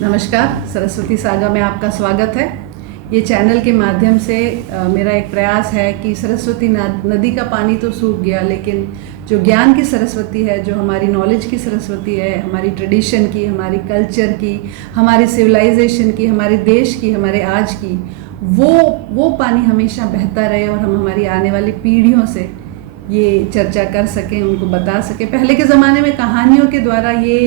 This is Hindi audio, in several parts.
नमस्कार, सरस्वती सागा में आपका स्वागत है। ये चैनल के माध्यम से मेरा एक प्रयास है कि सरस्वती नदी का पानी तो सूख गया, लेकिन जो ज्ञान की सरस्वती है, जो हमारी नॉलेज की सरस्वती है, हमारी ट्रेडिशन की, हमारी कल्चर की, हमारी सिविलाइजेशन की, हमारे देश की, हमारे आज की, वो पानी हमेशा बहता रहे और हम हमारी आने वाली पीढ़ियों से ये चर्चा कर सकें, उनको बता सकें। पहले के ज़माने में कहानियों के द्वारा ये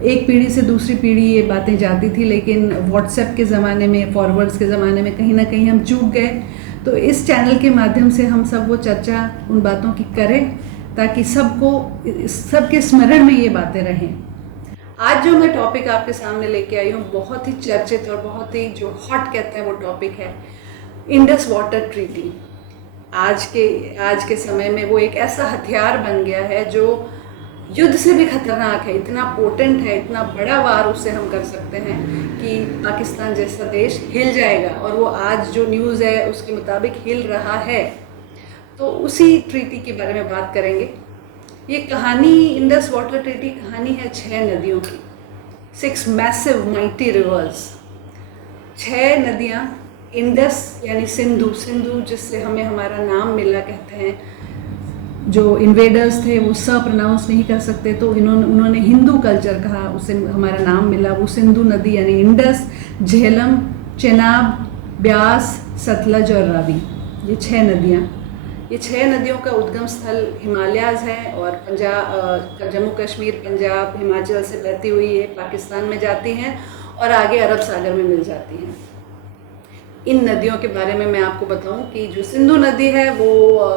एक पीढ़ी से दूसरी पीढ़ी ये बातें जाती थी, लेकिन व्हाट्सएप के ज़माने में, फॉरवर्ड्स के ज़माने में कहीं ना कहीं हम चूक गए। तो इस चैनल के माध्यम से हम सब वो चर्चा उन बातों की करें ताकि सबके स्मरण में ये बातें रहें। आज जो मैं टॉपिक आपके सामने लेके आई हूँ, बहुत ही चर्चित और बहुत ही जो हॉट कहते हैं वो टॉपिक है इंडस वाटर ट्रीटी। आज के समय में वो एक ऐसा हथियार बन गया है जो युद्ध से भी खतरनाक है। इतना पोटेंट है, इतना बड़ा वार उससे हम कर सकते हैं कि पाकिस्तान जैसा देश हिल जाएगा, और वो आज जो न्यूज़ है उसके मुताबिक हिल रहा है। तो उसी ट्रीटी के बारे में बात करेंगे। ये कहानी, इंडस वाटर ट्रीटी कहानी है 6 नदियों की, 6 मैसिव माइटी रिवर्स। 6 नदियाँ, इंडस यानी सिंधु जिससे हमें हमारा नाम मिला, कहते हैं जो इन्वेडर्स थे वो स प्रोनाउंस नहीं कर सकते, तो उन्होंने हिंदू कल्चर कहा, उससे हमारा नाम मिला। वो सिंधु नदी यानी इंडस, झेलम, चेनाब, ब्यास, सतलज और रावी, ये 6 नदियाँ। ये 6 नदियों का उद्गम स्थल हिमालयाज़ है और पंजाब, जम्मू कश्मीर, पंजाब, हिमाचल से बहती हुई ये पाकिस्तान में जाती हैं और आगे अरब सागर में मिल जाती हैं। इन नदियों के बारे में मैं आपको बताऊं कि जो सिंधु नदी है वो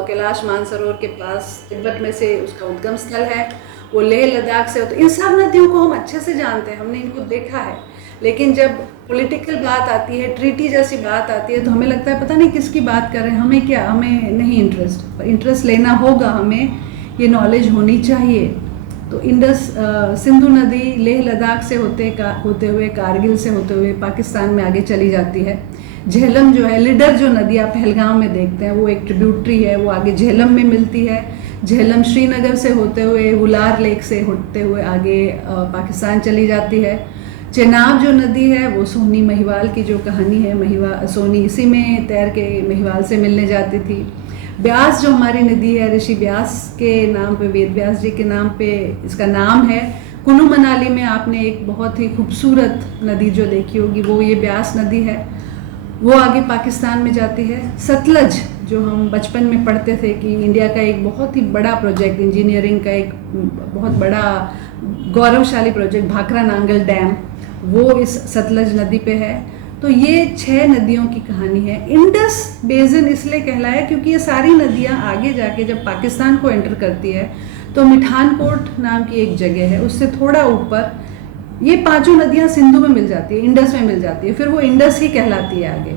कैलाश मानसरोवर के पास तिब्बत में से उसका उद्गम स्थल है। वो लेह लद्दाख से होते। इन सब नदियों को हम अच्छे से जानते हैं, हमने इनको देखा है, लेकिन जब पॉलिटिकल बात आती है, ट्रीटी जैसी बात आती है, तो हमें लगता है पता नहीं किसकी बात कर रहे हैं, हमें नहीं इंटरेस्ट लेना होगा, हमें ये नॉलेज होनी चाहिए। तो इंडस सिंधु नदी लेह लद्दाख से होते हुए कारगिल से होते हुए पाकिस्तान में आगे चली जाती है। झेलम जो है, लीडर जो नदी आप पहलगाम में देखते हैं, वो एक ट्रिब्यूटरी है, वो आगे झेलम में मिलती है। झेलम श्रीनगर से होते हुए हुलार लेक से होते हुए आगे पाकिस्तान चली जाती है। चेनाब जो नदी है वो सोनी महिवाल की जो कहानी है, सोनी इसी में तैर के महिवाल से मिलने जाती थी। ब्यास जो हमारी नदी है, ऋषि ब्यास के नाम पे, वेद व्यास जी के नाम पे इसका नाम है। कुल्लू मनाली में आपने एक बहुत ही खूबसूरत नदी जो देखी होगी, वो ये ब्यास नदी है, वो आगे पाकिस्तान में जाती है। सतलज जो हम बचपन में पढ़ते थे कि इंडिया का एक बहुत ही बड़ा प्रोजेक्ट, इंजीनियरिंग का एक बहुत बड़ा गौरवशाली प्रोजेक्ट, भाखरा नांगल डैम, वो इस सतलज नदी पे है। तो ये 6 नदियों की कहानी है। इंडस बेसिन इसलिए कहलाया क्योंकि ये सारी नदियाँ आगे जाके जब पाकिस्तान को एंटर करती है तो मिठानकोट नाम की एक जगह है, उससे थोड़ा ऊपर ये 5 नदियाँ सिंधु में मिल जाती है, इंडस में मिल जाती है, फिर वो इंडस ही कहलाती है आगे।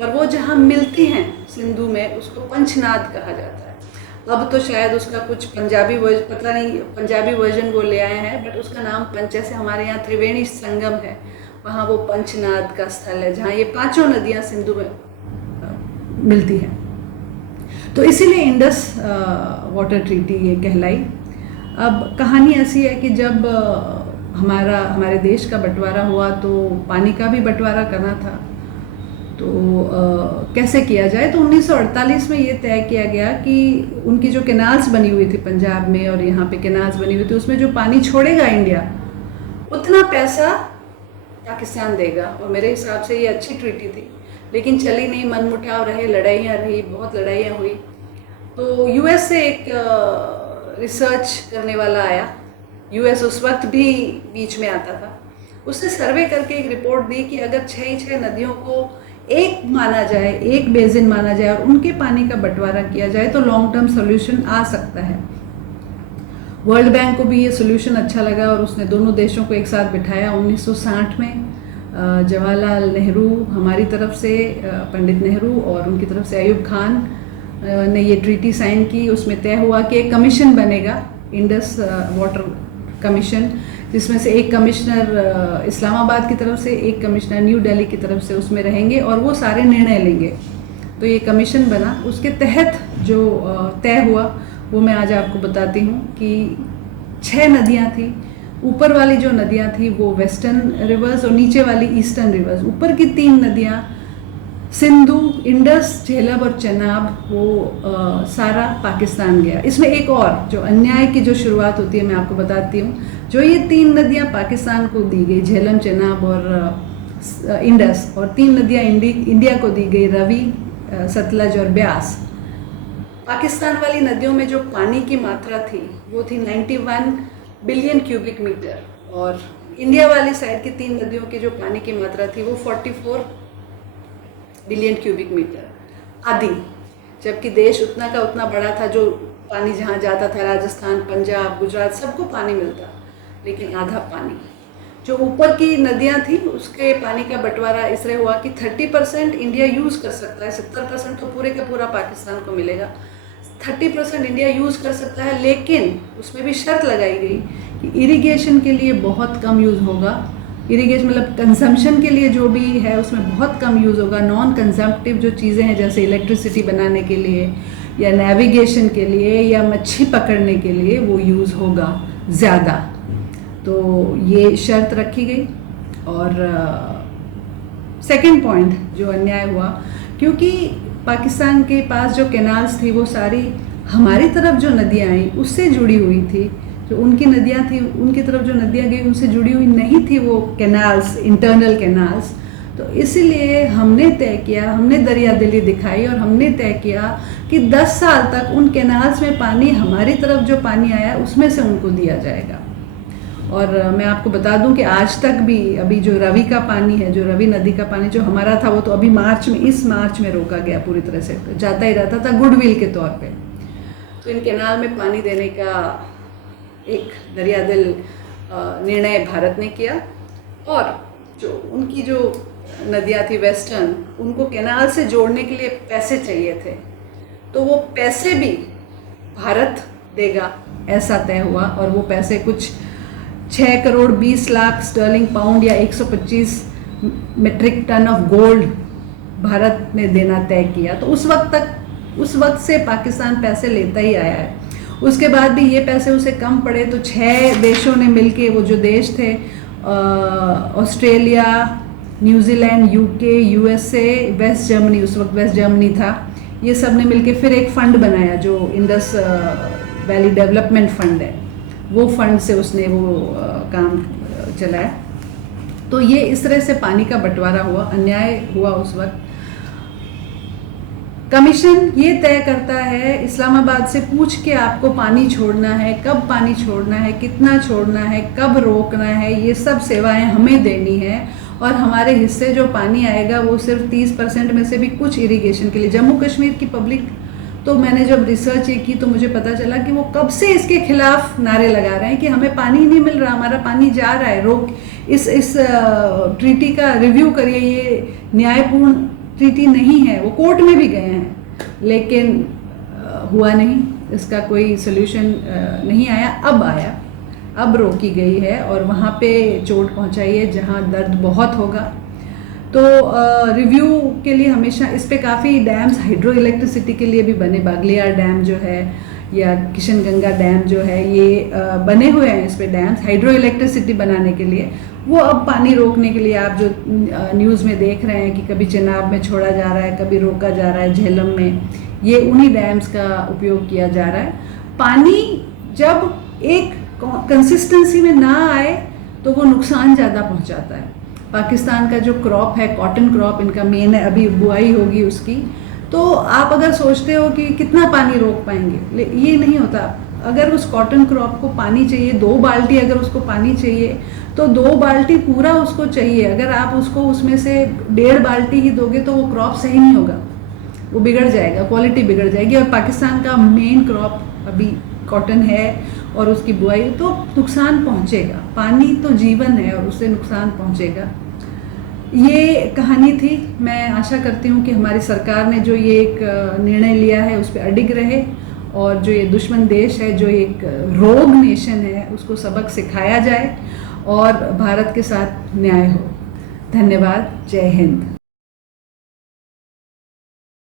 और वो जहाँ मिलती हैं सिंधु में, उसको पंचनाद कहा जाता है। अब तो शायद उसका कुछ पंजाबी वर्जन वो ले आए हैं, बट उसका नाम पंच, जैसे हमारे यहाँ त्रिवेणी संगम है, वहाँ वो पंचनाद का स्थल है जहाँ ये 5 नदियाँ सिंधु में मिलती हैं। तो इसीलिए इंडस वाटर ट्रीटी ये कहलाई। अब कहानी ऐसी है कि जब हमारे देश का बंटवारा हुआ तो पानी का भी बंटवारा करना था, तो कैसे किया जाए। तो 1948 में ये तय किया गया कि उनकी जो कैनाल्स बनी हुई थी पंजाब में और यहाँ पे कैनाल्स बनी हुई थी, उसमें जो पानी छोड़ेगा इंडिया, उतना पैसा पाकिस्तान देगा। और मेरे हिसाब से ये अच्छी ट्रीटी थी, लेकिन चली नहीं, मनमुटाव रहे, लड़ाइयाँ रही, बहुत लड़ाइयाँ हुई। तो यूएस से एक रिसर्च करने वाला आया, यूएस उस वक्त भी बीच में आता था। उसने सर्वे करके एक रिपोर्ट दी कि अगर 6 नदियों को एक माना जाए, एक बेसिन माना जाए और उनके पानी का बंटवारा किया जाए तो लॉन्ग टर्म सोल्यूशन आ सकता है। वर्ल्ड बैंक को भी ये सोल्यूशन अच्छा लगा और उसने दोनों देशों को एक साथ बिठाया। 1960 में जवाहरलाल नेहरू हमारी तरफ से, पंडित नेहरू, और उनकी तरफ से अयूब खान ने ये ट्रीटी साइन की। उसमें तय हुआ कि एक कमीशन बनेगा, इंडस वाटर कमीशन, जिसमें से एक कमिश्नर इस्लामाबाद की तरफ से, एक कमिश्नर न्यू दिल्ली की तरफ से उसमें रहेंगे और वो सारे निर्णय लेंगे। तो ये कमीशन बना, उसके तहत जो तय हुआ वो मैं आज आपको बताती हूँ कि 6 नदियाँ थी। ऊपर वाली जो नदियाँ थी वो वेस्टर्न रिवर्स और नीचे वाली ईस्टर्न रिवर्स। ऊपर की 3 नदियाँ सिंधु, इंडस, झेलम और चेनाब, वो सारा पाकिस्तान गया। इसमें एक और जो अन्याय की जो शुरुआत होती है मैं आपको बताती हूँ। जो ये 3 नदियाँ पाकिस्तान को दी गई, झेलम, चेनाब और इंडस, और 3 नदियाँ इंडिया को दी गई, रवि, सतलज और ब्यास। पाकिस्तान वाली नदियों में जो पानी की मात्रा थी वो थी 91 बिलियन क्यूबिक मीटर, और इंडिया वाली साइड की 3 नदियों की जो पानी की मात्रा थी वो 44 बिलियन क्यूबिक मीटर आधी। जबकि देश उतना का उतना बड़ा था, जो पानी जहाँ जाता था, राजस्थान, पंजाब, गुजरात, सबको पानी मिलता, लेकिन आधा पानी जो ऊपर की नदियाँ थी उसके पानी का बंटवारा इस तरह हुआ कि 30% इंडिया यूज़ कर सकता है, 70% तो पूरे का पूरा पाकिस्तान को मिलेगा। 30% इंडिया यूज़ कर सकता है, लेकिन उसमें भी शर्त लगाई गई कि इरिगेशन के लिए बहुत कम यूज़ होगा। इरिगेशन मतलब कंजम्पशन के लिए जो भी है उसमें बहुत कम यूज़ होगा। नॉन कंजम्पटिव जो चीज़ें हैं जैसे इलेक्ट्रिसिटी बनाने के लिए या नेविगेशन के लिए या मच्छी पकड़ने के लिए वो यूज़ होगा ज़्यादा। तो ये शर्त रखी गई। और सेकंड पॉइंट जो अन्याय हुआ, क्योंकि पाकिस्तान के पास जो कैनाल्स थी वो सारी हमारी तरफ जो नदियाँ आई उससे जुड़ी हुई थी। जो उनकी नदियाँ थी, उनकी तरफ जो नदियाँ गई उनसे जुड़ी हुई नहीं थी वो कैनाल्स, इंटरनल कैनाल्स। तो इसीलिए हमने तय किया, हमने दरिया दिली दिखाई और हमने तय किया कि 10 साल तक उन कैनाल्स में पानी, हमारी तरफ जो पानी आया उसमें से उनको दिया जाएगा। और मैं आपको बता दूं कि आज तक भी अभी जो रवि का पानी है, जो रवि नदी का पानी जो हमारा था, वो तो अभी इस मार्च में रोका गया पूरी तरह से, जाता ही रहता था गुडविल के तौर पे। तो इन कैनाल में पानी देने का एक दरिया दिल निर्णय भारत ने किया। और जो उनकी जो नदियाँ थी वेस्टर्न, उनको कैनाल से जोड़ने के लिए पैसे चाहिए थे, तो वो पैसे भी भारत देगा ऐसा तय हुआ। और वो पैसे कुछ 6 करोड़ 20 लाख स्टर्लिंग पाउंड या 125 metric tonne of gold Bharat ने देना तय किया। तो उस वक्त से पाकिस्तान पैसे लेता ही आया है। उसके बाद भी ये पैसे उसे कम पड़े तो 6 देशों ने मिलके, वो जो देश थे Australia, New Zealand, UK, USA, West Germany, उस वक्त वेस्ट जर्मनी था, ये सब ने मिलके फिर एक फ़ंड बनाया जो इंडस वैली डेवलपमेंट फ़ंड है। वो फंड से उसने वो काम चलाया। तो ये इस तरह से पानी का बंटवारा हुआ, अन्याय हुआ उस वक्त। कमीशन ये तय करता है, इस्लामाबाद से पूछ के आपको पानी छोड़ना है, कब पानी छोड़ना है, कितना छोड़ना है, कब रोकना है, ये सब सेवाएं हमें देनी है। और हमारे हिस्से जो पानी आएगा वो सिर्फ 30% में से भी कुछ इरिगेशन के लिए। जम्मू कश्मीर की पब्लिक, तो मैंने जब रिसर्च ये की तो मुझे पता चला कि वो कब से इसके खिलाफ नारे लगा रहे हैं कि हमें पानी नहीं मिल रहा, हमारा पानी जा रहा है, रोक इस ट्रीटी का रिव्यू करिए, ये न्यायपूर्ण ट्रीटी नहीं है। वो कोर्ट में भी गए हैं, लेकिन हुआ नहीं, इसका कोई सोल्यूशन नहीं आया। अब रोकी गई है और वहाँ पे चोट पहुँचाई है जहाँ दर्द बहुत होगा। तो रिव्यू के लिए हमेशा इस पे काफ़ी डैम्स हाइड्रो इलेक्ट्रिसिटी के लिए भी बने, बागलियार डैम जो है या किशनगंगा डैम जो है, ये बने हुए हैं इस पे डैम्स हाइड्रो इलेक्ट्रिसिटी बनाने के लिए। वो अब पानी रोकने के लिए आप जो न्यूज़ में देख रहे हैं कि कभी चेनाब में छोड़ा जा रहा है, कभी रोका जा रहा है झेलम में, ये उन्हीं डैम्स का उपयोग किया जा रहा है। पानी जब एक कंसिस्टेंसी में ना आए तो वो नुकसान ज़्यादा पहुंचाता है। पाकिस्तान का जो क्रॉप है, कॉटन क्रॉप इनका मेन है, अभी बुआई होगी उसकी। तो आप अगर सोचते हो कि कितना पानी रोक पाएंगे, ये नहीं होता। अगर उस कॉटन क्रॉप को पानी चाहिए, 2 बाल्टी अगर उसको पानी चाहिए तो 2 बाल्टी पूरा उसको चाहिए। अगर आप उसको उसमें से 1.5 बाल्टी ही दोगे तो वो क्रॉप सही नहीं होगा, वो बिगड़ जाएगा, क्वालिटी बिगड़ जाएगी। और पाकिस्तान का मेन क्रॉप अभी कॉटन है और उसकी बुआई, तो नुकसान पहुंचेगा। पानी तो जीवन है और उससे नुकसान पहुंचेगा। ये कहानी थी। मैं आशा करती हूँ कि हमारी सरकार ने जो ये एक निर्णय लिया है उस पर अडिग रहे, और जो ये दुश्मन देश है, जो एक रोग नेशन है, उसको सबक सिखाया जाए और भारत के साथ न्याय हो। धन्यवाद। जय हिंद।